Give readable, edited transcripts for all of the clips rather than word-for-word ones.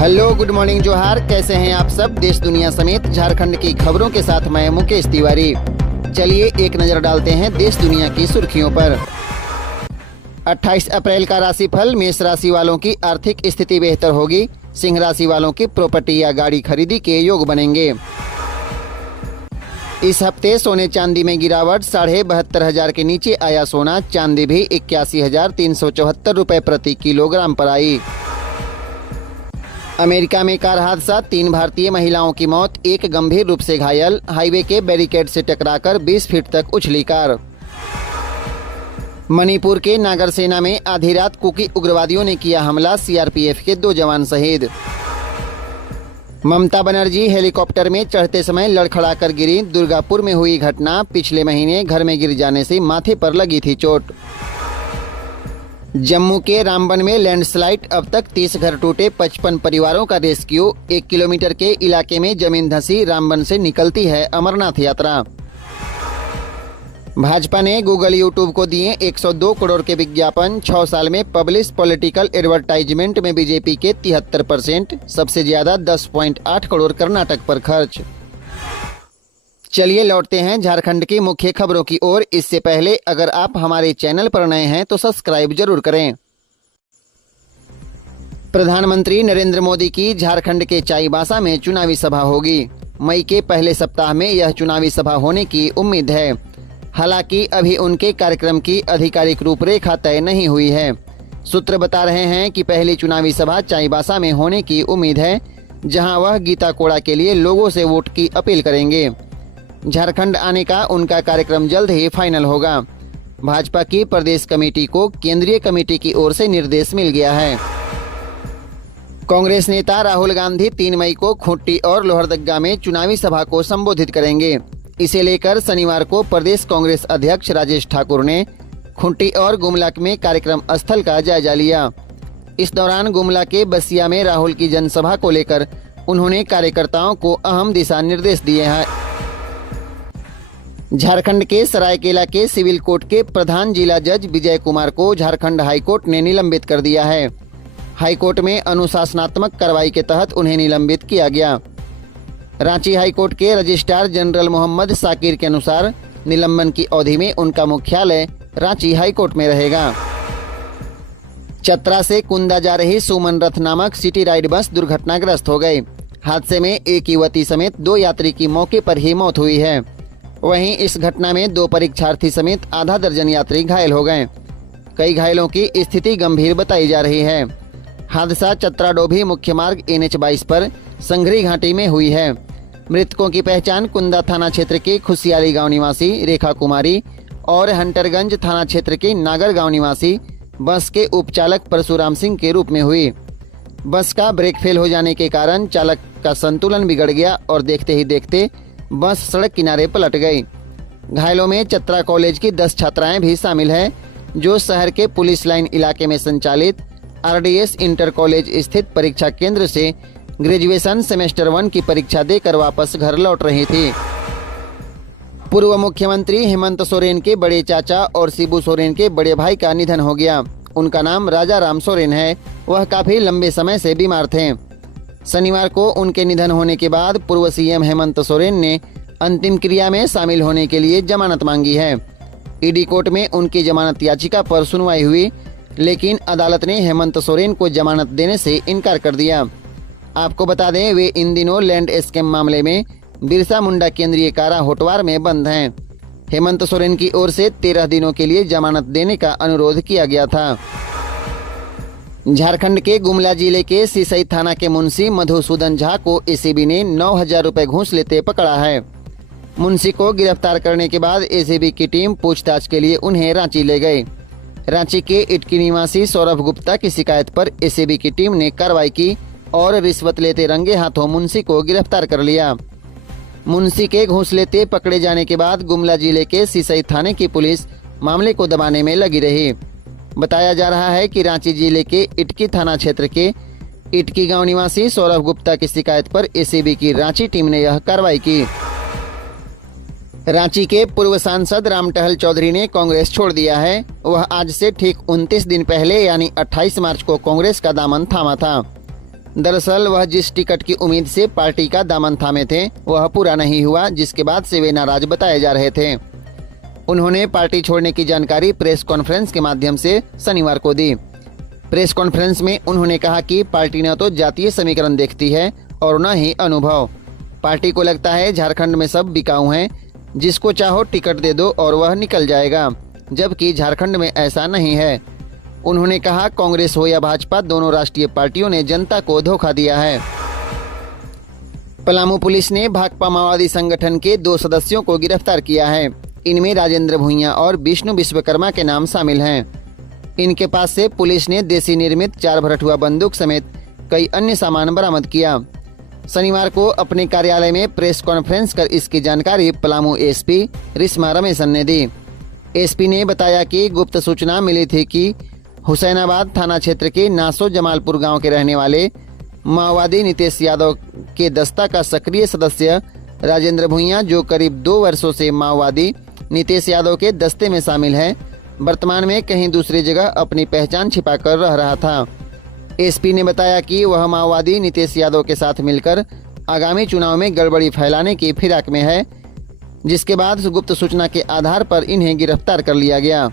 Hello, good morning, जोहार। कैसे हैं आप सब? देश दुनिया समेत झारखंड की खबरों के साथ मैं मुकेश तिवारी। चलिए एक नजर डालते हैं देश दुनिया की सुर्खियों पर। 28 अप्रैल का राशिफल। मेष राशि वालों की आर्थिक स्थिति बेहतर होगी। सिंह राशि वालों की प्रॉपर्टी या गाड़ी खरीदी के योग बनेंगे। इस हफ्ते सोने चांदी में गिरावट। 72,500 के नीचे आया सोना। चांदी भी 81,374 रुपए प्रति किलोग्राम पर आई। अमेरिका में कार हादसा। 3 भारतीय महिलाओं की मौत, एक गंभीर रूप से घायल। हाईवे के बैरिकेड से टकराकर 20 फीट तक उछली कार। मणिपुर के नागरसेना में आधी रात कुकी उग्रवादियों ने किया हमला। सीआरपीएफ के 2 जवान शहीद। ममता बनर्जी हेलीकॉप्टर में चढ़ते समय लड़खड़ाकर गिरी। दुर्गापुर में हुई घटना। पिछले महीने घर में गिर जाने से माथे पर लगी थी चोट। जम्मू के रामबन में लैंडस्लाइड। अब तक 30 घर टूटे, 55 परिवारों का रेस्क्यू। 1 किलोमीटर के इलाके में जमीन धंसी। रामबन से निकलती है अमरनाथ यात्रा। भाजपा ने गूगल यूट्यूब को दिए 102 करोड़ के विज्ञापन। 6 साल में पब्लिश पॉलिटिकल एडवर्टाइजमेंट में बीजेपी के 73%। सबसे ज्यादा 10.8 करोड़ कर्नाटक पर खर्च। चलिए लौटते हैं झारखंड की मुख्य खबरों की ओर। इससे पहले अगर आप हमारे चैनल पर नए हैं तो सब्सक्राइब जरूर करें। प्रधानमंत्री नरेंद्र मोदी की झारखंड के चाईबासा में चुनावी सभा होगी। मई के पहले सप्ताह में यह चुनावी सभा होने की उम्मीद है। हालांकि अभी उनके कार्यक्रम की आधिकारिक रूपरेखा तय नहीं हुई है। सूत्र बता रहे हैं कि पहली चुनावी सभा चाईबासा में होने की उम्मीद है, जहां वह गीता कोड़ा के लिए लोगों से वोट की अपील करेंगे। झारखंड आने का उनका कार्यक्रम जल्द ही फाइनल होगा। भाजपा की प्रदेश कमेटी को केंद्रीय कमेटी की ओर से निर्देश मिल गया है। कांग्रेस नेता राहुल गांधी 3 मई को खूंटी और लोहरदगा में चुनावी सभा को संबोधित करेंगे। इसे लेकर शनिवार को प्रदेश कांग्रेस अध्यक्ष राजेश ठाकुर ने खूंटी और गुमला में कार्यक्रम स्थल का जायजा लिया। इस दौरान गुमला के बसिया में राहुल की जनसभा को लेकर उन्होंने कार्यकर्ताओं को अहम दिशा निर्देश दिए हैं। झारखंड के सरायकेला के सिविल कोर्ट के प्रधान जिला जज विजय कुमार को झारखंड हाईकोर्ट ने निलंबित कर दिया है। हाईकोर्ट में अनुशासनात्मक कार्रवाई के तहत उन्हें निलंबित किया गया। रांची हाईकोर्ट के रजिस्ट्रार जनरल मोहम्मद साकिर के अनुसार निलंबन की अवधि में उनका मुख्यालय रांची हाईकोर्ट में रहेगा। चतरा से कुंदा जा रही सुमन रथ नामक सिटी राइड बस दुर्घटनाग्रस्त हो गई। हादसे में एक युवती समेत 2 यात्री की मौके पर ही मौत हुई है। वहीं इस घटना में 2 परीक्षार्थी समेत आधा दर्जन यात्री घायल हो गए। कई घायलों की स्थिति गंभीर बताई जा रही है। हादसा चतरा डोभी मुख्य मार्ग NH-22 पर संघरी घाटी में हुई है। मृतकों की पहचान कुंदा थाना क्षेत्र के खुशियारी गांव निवासी रेखा कुमारी और हंटरगंज थाना क्षेत्र के नागर गांव निवासी बस के उपचालक परशुराम सिंह के रूप में हुई। बस का ब्रेक फेल हो जाने के कारण चालक का संतुलन बिगड़ गया और देखते ही देखते बस सड़क किनारे पलट गई। घायलों में चतरा कॉलेज की 10 छात्राएं भी शामिल हैं, जो शहर के पुलिस लाइन इलाके में संचालित RDS इंटर कॉलेज स्थित परीक्षा केंद्र से ग्रेजुएशन सेमेस्टर 1 की परीक्षा देकर वापस घर लौट रही थी। पूर्व मुख्यमंत्री हेमंत सोरेन के बड़े चाचा और शिबू सोरेन के बड़े भाई का निधन हो गया। उनका नाम राजा राम सोरेन है। वह काफी लंबे समय से बीमार थे। शनिवार को उनके निधन होने के बाद पूर्व सीएम हेमंत सोरेन ने अंतिम क्रिया में शामिल होने के लिए जमानत मांगी है। ईडी कोर्ट में उनकी जमानत याचिका पर सुनवाई हुई, लेकिन अदालत ने हेमंत सोरेन को जमानत देने से इनकार कर दिया। आपको बता दें, वे इन दिनों लैंड स्कैम मामले में बिरसा मुंडा केंद्रीय कारा होटवार में बंद हैं। हेमंत सोरेन की ओर से 13 दिनों के लिए जमानत देने का अनुरोध किया गया था। झारखंड के गुमला जिले के सिसई थाना के मुंशी मधुसूदन झा को एसीबी ने 9,000 रुपए घूस लेते पकड़ा है। मुंशी को गिरफ्तार करने के बाद एसीबी की टीम पूछताछ के लिए उन्हें रांची ले गई। रांची के इटकी निवासी सौरभ गुप्ता की शिकायत पर एसीबी की टीम ने कार्रवाई की और रिश्वत लेते रंगे हाथों मुंशी को गिरफ्तार कर लिया। मुंशी के घूस लेते पकड़े जाने के बाद गुमला जिले के सिसई थाने की पुलिस मामले को दबाने में लगी रही। बताया जा रहा है कि रांची जिले के इटकी थाना क्षेत्र के इटकी गांव निवासी सौरभ गुप्ता की शिकायत पर एसीबी की रांची टीम ने यह कार्रवाई की। रांची के पूर्व सांसद राम टहल चौधरी ने कांग्रेस छोड़ दिया है। वह आज से ठीक 29 दिन पहले यानी 28 मार्च को कांग्रेस का दामन थामा था। दरअसल वह जिस टिकट की उम्मीद से पार्टी का दामन थामे थे वह पूरा नहीं हुआ, जिसके बाद से वे नाराज बताए जा रहे थे। उन्होंने पार्टी छोड़ने की जानकारी प्रेस कॉन्फ्रेंस के माध्यम से शनिवार को दी। प्रेस कॉन्फ्रेंस में उन्होंने कहा कि पार्टी न तो जातीय समीकरण देखती है और न ही अनुभव। पार्टी को लगता है झारखंड में सब बिकाऊ हैं, जिसको चाहो टिकट दे दो और वह निकल जाएगा, जबकि झारखंड में ऐसा नहीं है। उन्होंने कहा कांग्रेस हो या भाजपा, दोनों राष्ट्रीय पार्टियों ने जनता को धोखा दिया है। पलामू पुलिस ने भाकपा माओवादी संगठन के 2 सदस्यों को गिरफ्तार किया है। इनमें राजेंद्र भुइयां और विष्णु विश्वकर्मा के नाम शामिल हैं। इनके पास से पुलिस ने देसी निर्मित 4 भरठुआ बंदूक समेत कई अन्य सामान बरामद किया। शनिवार को अपने कार्यालय में प्रेस कॉन्फ्रेंस कर इसकी जानकारी पलामू एसपी रिश्मा रमेशन ने दी। एसपी ने बताया कि गुप्त सूचना मिली थी कि हुसैनाबाद थाना क्षेत्र के नासो जमालपुर गांव के रहने वाले माओवादी नितेश यादव के दस्ता का सक्रिय सदस्य राजेंद्र भुइयां, जो करीब 2 वर्षों से माओवादी नितेश यादव के दस्ते में शामिल है, वर्तमान में कहीं दूसरी जगह अपनी पहचान छिपाकर रह रहा था। एसपी ने बताया कि वह माओवादी नितेश यादव के साथ मिलकर आगामी चुनाव में गड़बड़ी फैलाने की फिराक में है, जिसके बाद गुप्त सूचना के आधार पर इन्हें गिरफ्तार कर लिया गया।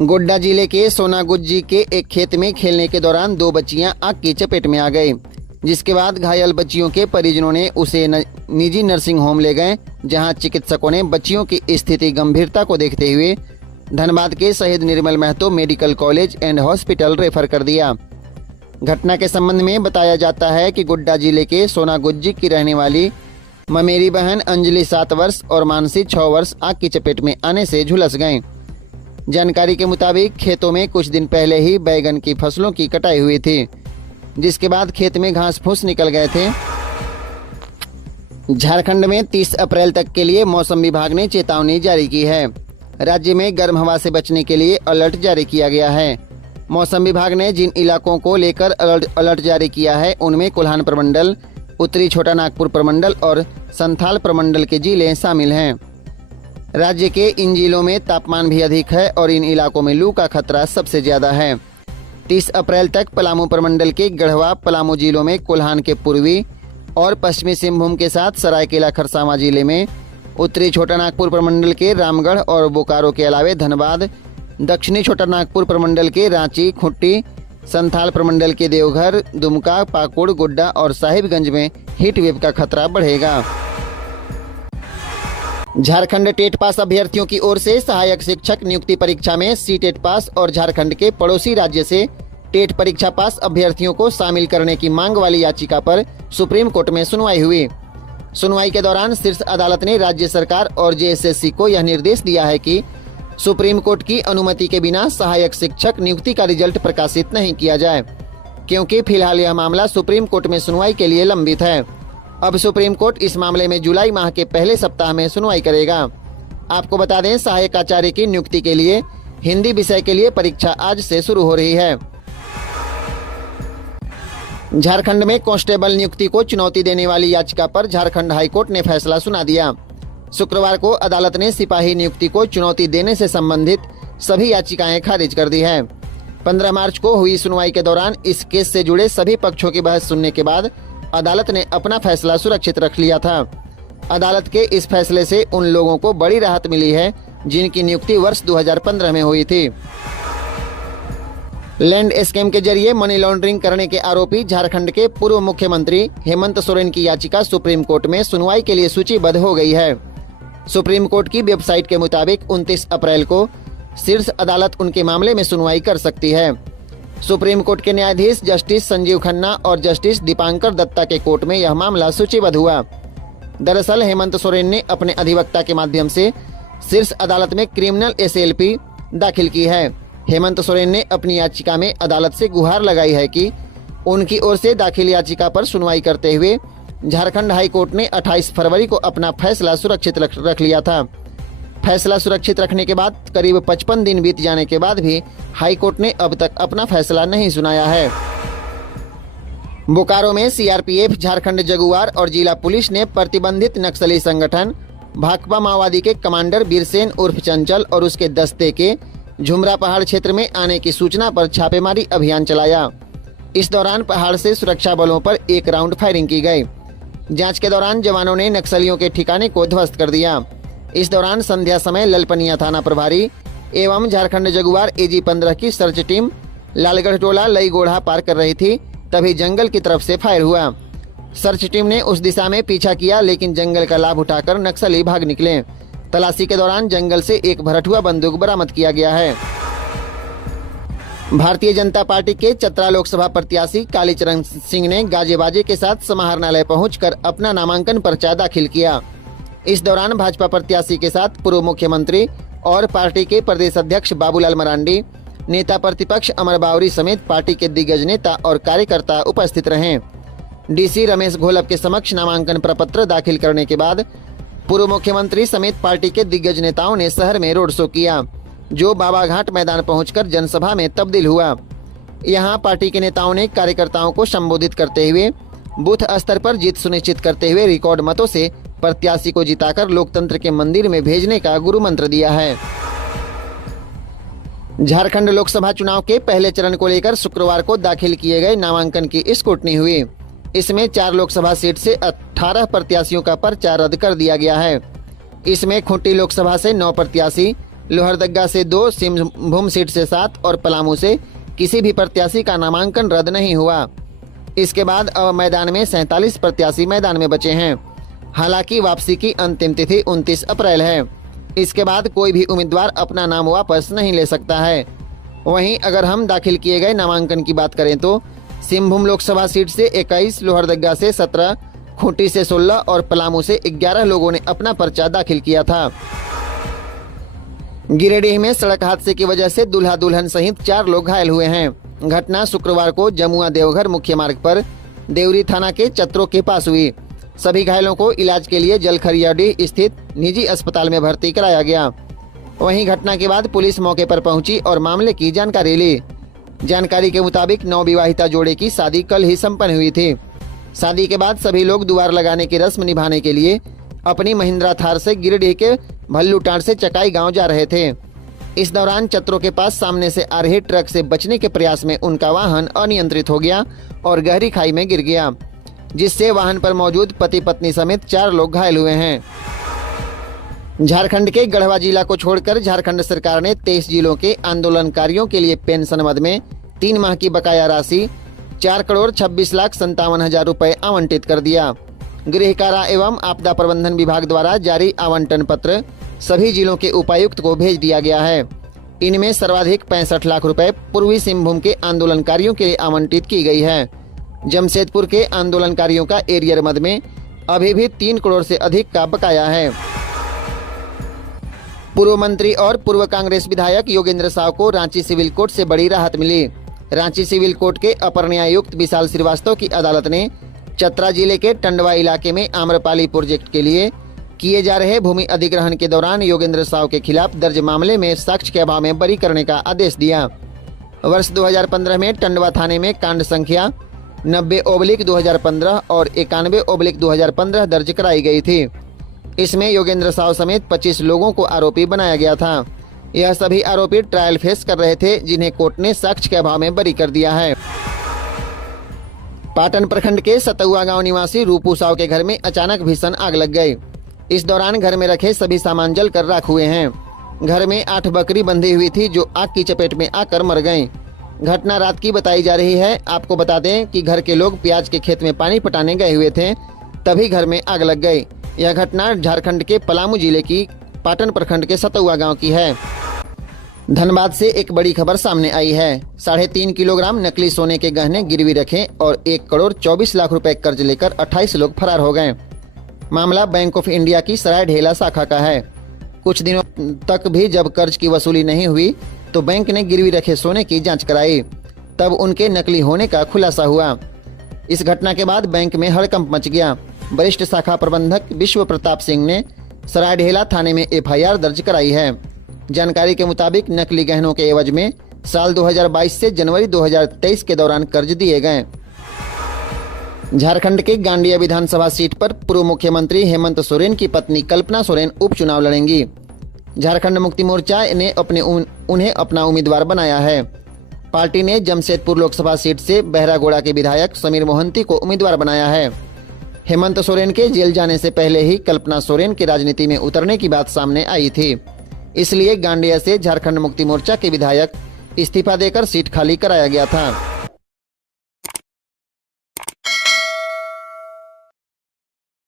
गोड्डा जिले के सोनागुज्जी के एक खेत में खेलने के दौरान 2 बच्चियां आग की चपेट में आ गई, जिसके बाद घायल बच्चियों के परिजनों ने उसे निजी नर्सिंग होम ले गए, जहां चिकित्सकों ने बच्चियों की स्थिति गंभीरता को देखते हुए धनबाद के शहीद Nirmal Mahato medical college and hospital refer कर दिया। घटना के संबंध में बताया जाता है कि गोड्डा जिले के सोनागुज्जी की रहने वाली ममेरी बहन अंजलि 7 वर्ष और मानसी 6 वर्ष आग की चपेट में आने से झुलस गईं। जानकारी के मुताबिक खेतों में कुछ दिन पहले ही बैगन की फसलों की कटाई हुई थी, जिसके बाद खेत में घास फूस निकल गए थे। झारखंड में 30 अप्रैल तक के लिए मौसम विभाग ने चेतावनी जारी की है। राज्य में गर्म हवा से बचने के लिए अलर्ट जारी किया गया है। मौसम विभाग ने जिन इलाकों को लेकर अलर्ट जारी किया है उनमें कोल्हान प्रमंडल, उत्तरी छोटा नागपुर प्रमंडल और संथाल प्रमंडल के जिले शामिल हैं। राज्य के इन जिलों में तापमान भी अधिक है और इन इलाकों में लू का खतरा सबसे ज्यादा है। 30 अप्रैल तक पलामू प्रमंडल के गढ़वा पलामू जिलों में, कोल्हान के पूर्वी और पश्चिमी सिंहभूम के साथ सरायकेला खरसावां जिले में, उत्तरी छोटा नागपुर प्रमंडल के रामगढ़ और बोकारो के अलावे धनबाद, दक्षिणी छोटा नागपुर प्रमंडल के रांची, खुट्टी, संथाल प्रमंडल के देवघर, दुमका, पाकुड़, गोड्डा और साहिबगंज में हीट वेव का खतरा बढ़ेगा। झारखंड टेट पास अभ्यर्थियों की ओर से सहायक शिक्षक नियुक्ति परीक्षा में सीटेट पास और झारखंड के पड़ोसी राज्य से टेट परीक्षा पास अभ्यर्थियों को शामिल करने की मांग वाली याचिका पर सुप्रीम कोर्ट में सुनवाई हुई। सुनवाई के दौरान शीर्ष अदालत ने राज्य सरकार और जेएसएससी को यह निर्देश दिया है कि सुप्रीम कोर्ट की अनुमति के बिना सहायक शिक्षक नियुक्ति का रिजल्ट प्रकाशित नहीं किया जाए, क्योंकि फिलहाल यह मामला सुप्रीम कोर्ट में सुनवाई के लिए लंबित है। अब सुप्रीम कोर्ट इस मामले में जुलाई माह के पहले सप्ताह में सुनवाई करेगा। आपको बता दें, सहायक आचार्य की नियुक्ति के लिए हिंदी विषय के लिए परीक्षा आज से शुरू हो रही है। झारखंड में कांस्टेबल नियुक्ति को चुनौती देने वाली याचिका पर झारखंड हाईकोर्ट ने फैसला सुना दिया। शुक्रवार को अदालत ने सिपाही नियुक्ति को चुनौती देने से संबंधित सभी याचिकाएं खारिज कर दी है। 15 मार्च को हुई सुनवाई के दौरान इस केस से जुड़े सभी पक्षों की बहस सुनने के बाद अदालत ने अपना फैसला सुरक्षित रख लिया था। अदालत के इस फैसले से उन लोगों को बड़ी राहत मिली है जिनकी नियुक्ति वर्ष 2015 में हुई थी। लैंड स्कैम के जरिए मनी लॉन्ड्रिंग करने के आरोपी झारखंड के पूर्व मुख्यमंत्री हेमंत सोरेन की याचिका सुप्रीम कोर्ट में सुनवाई के लिए सूचीबद्ध हो गई है। सुप्रीम कोर्ट की वेबसाइट के मुताबिक 29 अप्रैल को शीर्ष अदालत उनके मामले में सुनवाई कर सकती है। सुप्रीम कोर्ट के न्यायाधीश जस्टिस संजीव खन्ना और जस्टिस दीपांकर दत्ता के कोर्ट में यह मामला सूचीबद्ध हुआ। दरअसल हेमंत सोरेन ने अपने अधिवक्ता के माध्यम से शीर्ष अदालत में क्रिमिनल एसएलपी दाखिल की है। हेमंत सोरेन ने अपनी याचिका में अदालत से गुहार लगाई है कि उनकी ओर से दाखिल याचिका पर सुनवाई करते हुए झारखंड हाई कोर्ट ने 28 फरवरी को अपना फैसला सुरक्षित रख लिया था। फैसला सुरक्षित रखने के बाद करीब 55 दिन बीत जाने के बाद भी हाई कोर्ट ने अब तक अपना फैसला नहीं सुनाया है। बोकारो में सीआरपीएफ, झारखंड जगुआर और जिला पुलिस ने प्रतिबंधित नक्सली संगठन भाकपा माओवादी के कमांडर बीरसेन उर्फ चंचल और उसके दस्ते के झुमरा पहाड़ क्षेत्र में आने की सूचना पर छापेमारी अभियान चलाया। इस दौरान पहाड़ से सुरक्षा बलों पर एक राउंड फायरिंग की गई। जांच के दौरान जवानों ने नक्सलियों के ठिकाने को ध्वस्त कर दिया। इस दौरान संध्या समय ललपनिया थाना प्रभारी एवं झारखंड जगुआर AG 15 की सर्च टीम लालगढ़ टोला लई गोढ़ा पार कर रही थी, तभी जंगल की तरफ से फायर हुआ। सर्च टीम ने उस दिशा में पीछा किया, लेकिन जंगल का लाभ उठाकर नक्सली भाग निकले। तलाशी के दौरान जंगल से एक भरठुआ बंदूक बरामद किया गया है। भारतीय जनता पार्टी के चतरा लोकसभा प्रत्याशी कालीचरण सिंह ने गाजे बाजे के साथ समाहरणालय पहुंचकर अपना नामांकन पर्चा दाखिल किया। इस दौरान भाजपा प्रत्याशी के साथ पूर्व मुख्यमंत्री और पार्टी के प्रदेश अध्यक्ष बाबूलाल मरांडी, नेता प्रतिपक्ष अमर बावरी समेत पार्टी के दिग्गज नेता और कार्यकर्ता उपस्थित रहे। DC रमेश घोलप के समक्ष नामांकन प्रपत्र दाखिल करने के बाद पूर्व मुख्यमंत्री समेत पार्टी के दिग्गज नेताओं ने शहर में रोड शो किया, जो बाबाघाट मैदान पहुंचकर जनसभा में तब्दील हुआ। यहां पार्टी के नेताओं ने कार्यकर्ताओं को संबोधित करते हुए बूथ स्तर पर जीत सुनिश्चित करते हुए रिकॉर्ड मतों से प्रत्याशी को जिताकर लोकतंत्र के मंदिर में भेजने का गुरु मंत्र दिया है। झारखंड लोकसभा चुनाव के पहले चरण को लेकर शुक्रवार को दाखिल किए गए नामांकन की स्क्रूटनी हुई। इसमें 4 लोकसभा सीट से 18 प्रत्याशियों का पर्चा रद्द कर दिया गया है। इसमें खूंटी लोकसभा से 9 प्रत्याशी, लोहरदगा से 2, सिंहभूम सीट से 7 और पलामू से किसी भी प्रत्याशी का नामांकन रद्द नहीं हुआ। इसके बाद अब मैदान में 47 प्रत्याशी मैदान में बचे हैं। हालांकि वापसी की अंतिम तिथि 29 अप्रैल है। इसके बाद कोई भी उम्मीदवार अपना नाम वापस नहीं ले सकता है। वहीं अगर हम दाखिल किए गए नामांकन की बात करें तो सिंहभूम लोकसभा सीट से 21, लोहरदगा से 17, खूंटी से 16 और पलामू से 11 लोगों ने अपना पर्चा दाखिल किया था। गिरिडीह में सड़क हादसे की वजह से दूल्हा दुल्हन सहित 4 लोग घायल हुए हैं। घटना शुक्रवार को जमुआ देवघर मुख्य मार्ग पर देवरी थाना के चत्रों के पास हुई। सभी घायलों को इलाज के लिए जलखरियाडीह स्थित निजी अस्पताल में भर्ती कराया गया। वहीं घटना के बाद पुलिस मौके पर पहुंची और मामले की जानकारी ली। जानकारी के मुताबिक नवविवाहिता जोड़े की शादी कल ही संपन्न हुई थी। शादी के बाद सभी लोग दुआर लगाने की रस्म निभाने के लिए अपनी महिंद्रा थार से गिरिडीह के भल्लूटांड से चकाई गांव जा रहे थे। इस दौरान चत्रों के पास सामने से आ रहे ट्रक से बचने के प्रयास में उनका वाहन अनियंत्रित हो गया और गहरी खाई में गिर गया, जिससे वाहन पर मौजूद पति पत्नी समेत 4 लोग घायल हुए हैं। झारखंड के गढ़वा जिला को छोड़कर झारखंड सरकार ने 23 जिलों के आंदोलनकारियों के लिए पेंशन मद में 3 माह की बकाया राशि 4,26,57,000 रुपए आवंटित कर दिया। गृह कारा एवं आपदा प्रबंधन विभाग द्वारा जारी आवंटन पत्र सभी जिलों के उपायुक्त को भेज दिया गया है। इनमें सर्वाधिक 65 लाख रुपए पूर्वी सिंहभूम के आंदोलनकारियों के लिए आवंटित की गई है। जमशेदपुर के आंदोलनकारियों का एरियर मद में अभी भी 3 करोड़ से अधिक का बकाया है। पूर्व मंत्री और पूर्व कांग्रेस विधायक योगेंद्र साव को रांची सिविल कोर्ट से बड़ी राहत मिली। रांची सिविल कोर्ट के अपर न्यायायुक्त विशाल श्रीवास्तव की अदालत ने चतरा जिले के टंडवा इलाके में आम्रपाली प्रोजेक्ट के लिए किए जा रहे भूमि अधिग्रहण के दौरान योगेंद्र साव के खिलाफ दर्ज मामले में साक्ष्य के अभाव में बरी करने का आदेश दिया। वर्ष 2015 में टंडवा थाने में कांड संख्या 90/2015 और 91/2015 दर्ज कराई गई थी। इसमें योगेंद्र साव समेत 25 लोगों को आरोपी बनाया गया था। यह सभी आरोपी ट्रायल फेस कर रहे थे, जिन्हें कोर्ट ने साक्ष्य के अभाव में बरी कर दिया है। पाटन प्रखंड के सतुआ गांव निवासी रूपू साव के घर में अचानक भीषण आग लग गई। इस दौरान घर में रखे सभी सामान जलकर राख हुए हैं। घर में 8 बकरी बंधी हुई थी, जो आग की चपेट में आकर मर गईं। घटना रात की बताई जा रही है। आपको बता दें कि घर के लोग प्याज के खेत में पानी पटाने गए हुए थे, तभी घर में आग लग गई। यह घटना झारखंड के पलामू जिले की पाटन प्रखंड के सतुआ गांव की है। धनबाद से एक बड़ी खबर सामने आई है। 3.5 किलोग्राम नकली सोने के गहने गिरवी रखे और 1 करोड़ 24 लाख रुपए कर्ज लेकर 28 लोग फरार हो गए। मामला बैंक ऑफ इंडिया की सराय ढेला शाखा का है। कुछ दिनों तक भी जब कर्ज की वसूली नहीं हुई तो बैंक ने गिरवी रखे सोने की जांच कराई, तब उनके नकली होने का खुलासा हुआ। इस घटना के बाद बैंक में हड़कंप मच गया। वरिष्ठ शाखा प्रबंधक विश्व प्रताप सिंह ने सरायढेला थाने में FIR दर्ज कराई है। जानकारी के मुताबिक नकली गहनों के एवज में साल 2022 से जनवरी 2023 के दौरान कर्ज दिए गए। झारखंड के गांडिया विधानसभा सीट पर पूर्व मुख्यमंत्री हेमंत सोरेन की पत्नी कल्पना सोरेन उपचुनाव लड़ेंगी। झारखंड मुक्ति मोर्चा ने उन्हें अपना उम्मीदवार बनाया है। पार्टी ने जमशेदपुर लोकसभा सीट से बहरागोड़ा के विधायक समीर मोहंती को उम्मीदवार बनाया है। हेमंत सोरेन के जेल जाने से पहले ही कल्पना सोरेन की राजनीति में उतरने की बात सामने आई थी, इसलिए गांडिया से झारखंड मुक्ति मोर्चा के विधायक इस्तीफा देकर सीट खाली कराया गया था।